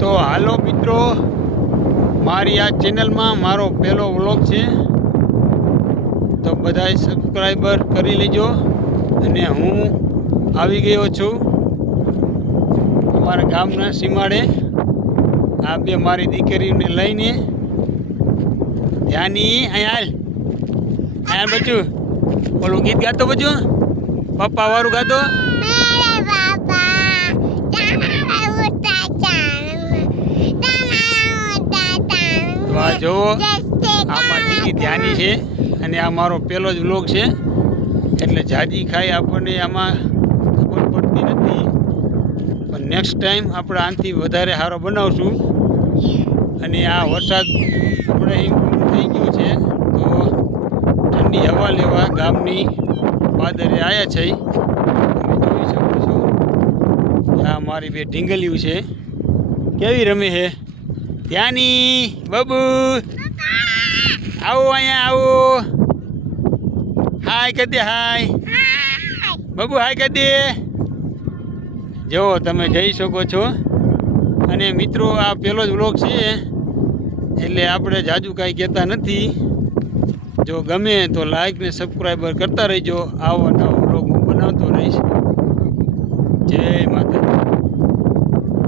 તો હાલો મિત્રો, મારી આ ચેનલમાં મારો પહેલો વ્લોગ છે, તો બધાય સબસ્ક્રાઈબર કરી લેજો. અને હું આવી ગયો છું અમારા ગામના સીમાડે. આ બે મારી દીકરીઓને લઈને. ધ્યાની અહીંયા બચ્ચું ઓલું ગીત ગાતો, બચ્ચું પપ્પા વાળું ગાતો. આ જોવો, આ મારી દીકરી ધ્યાની છે અને આ મારો પહેલો જ વ્લોગ છે, એટલે જાજી ખાઈ આપણને આમાં ખબર પડતી નથી. પણ નેક્સ્ટ ટાઈમ આપણે આનાથી વધારે સારો બનાવશું. અને આ વરસાદ હમણાં થઈ ગયો છે, તો ઠંડી હવા લેવા ગામની પાદરે આવ્યા છે. તમે જોઈ શકો છો, આ મારી બે ઢીંગલીઓ છે, કેવી રમે છે. ધ્યાની બાબુ આવો, અહીંયા આવો. હાય કરી દે, હાય બાબુ, હાય કરી દે. જો તમે જઈ શકો છો. અને મિત્રો, આ પહેલો જ વ્લોગ છે, એટલે આપણે જાજુ કાંઈ કહેતા નથી. જો ગમે તો લાઈક ને સબસ્ક્રાઈબર કરતા રહેજો. આવો નવો વ્લોગ હું બનાવતો રહીશ. જય માતા.